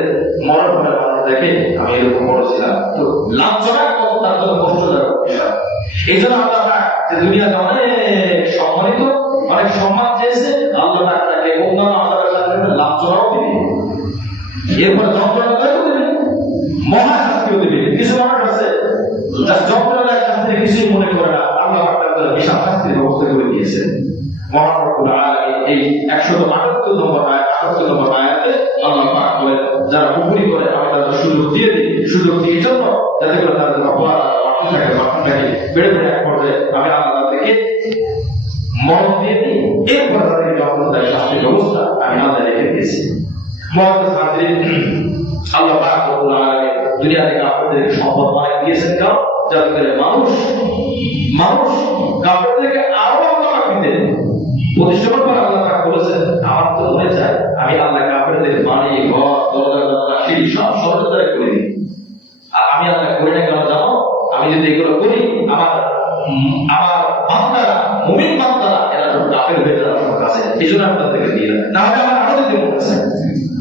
মরার পরে মানুষ দেখে আমি এরকম বড় ছিলাম। তো লাঞ্ছনা কত তার জন্য কষ্টদায়ক বিষয়। এই জন্য আল্লাহ যে দুনিয়াতে অনেক সম্মানিত, অনেক সম্মান চেয়েছে, আল্লাহ তাকে অন্যান্য আল্লাহর সাথে লাঞ্ছনাও দিবে, এরপরে যন্ত্রণাদায়কও দিবে, মহা শাস্তিও দিবে। কিছু মানুষ আছে যার যন্ত্রণাদায়ক শাস্তি কিছুই মনে করে না, আল্লাহ তাআলা বিশাল শাস্তির ব্যবস্থা করে দিয়েছেন। মহান রব্বুল আলামিন এই 178 নম্বর আয়াতে আল্লাহ পাক বলেন, যারা কুফরি করে আমি তাদের সুযোগ দিয়ে দিই, সুযোগ দিয়ে জন্য যাতে করে তাদের অপরাধ বাড়তে বেড়ে এক পর্যায়ে আমি আল্লাহ তাদেরকে মরণ দিয়ে দিই, এরপর তাদেরকে যন্ত্রণাদায়ক শাস্তির ব্যবস্থা আমি আল্লাহ রেখে দিয়েছি। মুআজ্জাজ হাজিরিন, আল্লাহ পাক রব্বুল আলামিন দুনিয়া থেকে আপনাদেরকে সম্পদ অনেক দিয়েছেন, কারণ যাতে করে মানুষ কাফেরদেরকে আরো আল্লাহ দিতেন। প্রতিষ্ঠার পর আল্লাহ পাক বলেছেন, আমার তো মনে চায় আমি আল্লাহ কাফেরদের বাড়ি, ঘর, দরজা, জানালা, সিঁড়ি সব সরলতায় করে দিই। আর আমি আল্লাহ করি না কেন জানো? আমি যদি এগুলো করি, আমার বান্দারা, মুমিন বান্দারা এরা সব কাফের হয়ে যাওয়ার সম্ভাবনা আছে, এই জন্য আমি তাদেরকে দিই না, হলে আমার আরো দিতে মনে চায়,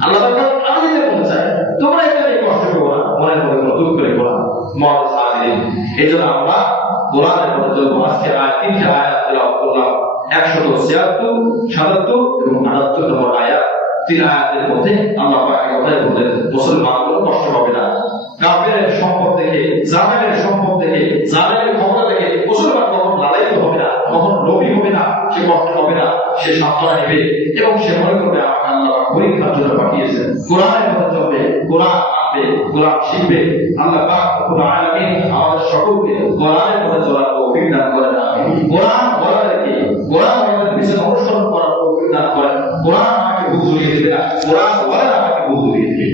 আল্লাহ আরো দিতে মনে চায়। তোমরা এটা নিয়ে কষ্ট করো না, মনের মধ্যে কোনো দুঃখ করে করো না। মুআজ্জাজ হাজিরিন, এই জন্য আমরা কোরআনের মধ্যে চলবো। আজকে 3টা আয়াত তেলাওয়াত করলাম, 176, 77 এবং 78 নম্বর আয়াত। 3 আয়াতের মধ্যে আল্লাহ পাক কথাই বলেন, মুসলমান কোনো কষ্ট হবে না। কাফেরের সম্পদ থেকে, জালেমের সম্পদ থেকে, জালেমের ক্ষমতা থেকে মুসলমান কখনো লালায়িত হবে না, কখনো লোভী হবে না, সে কষ্ট হবে না, সে সান্ত্বনা নেবে এবং সে মনে করবে আমাকে আল্লাহ পাক পরীক্ষার জন্য পাঠিয়েছেন। কোরআনের কথা চলবে, কোরআন আনবে, কোরআন শিখবে। আল্লাহ পাক রব্বুল আলামিন আমাদের সকলকে কোরআনের কথা চলার তৌফিক দান করেন। কোরআন বলা রেখে কোরআন আমাদের পিছনে অনুসরণ করার তৌফিক দান করেন। কোরআন আমাকে বুঝ ধরিয়ে দেবে না, কোরআন বলে আমাকে বুঝ ধরিয়ে দেবে।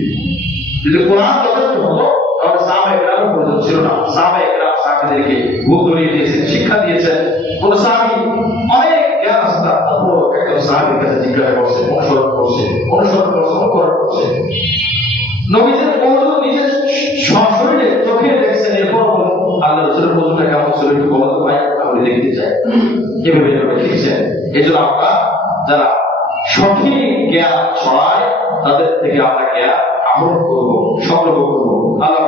যদি কোরআন যথেষ্ট হতো তাহলে সাহাবায়ে কেরামের প্রয়োজন ছিল না। সাহাবায়ে কেরাম সাহাবীদেরকে বুঝ ধরিয়ে দিয়েছেন, শিক্ষা দিয়েছেন। কোন সাহাবী অনেক জ্ঞান আছে, তারপর একজন সাহাবীর কাছে জিজ্ঞাসা করছে, অনুসরণ করছে, অনুকরণ করছে। নবীদের মওজুদ নিজের যায়, এভাবে এভাবে লিখছেন। এই জন্য আমরা যারা সঠিক জ্ঞান ছড়ায় তাদের থেকে আমরা জ্ঞান আহরণ করবো, সংগ্রহ করবো। আল্লাহ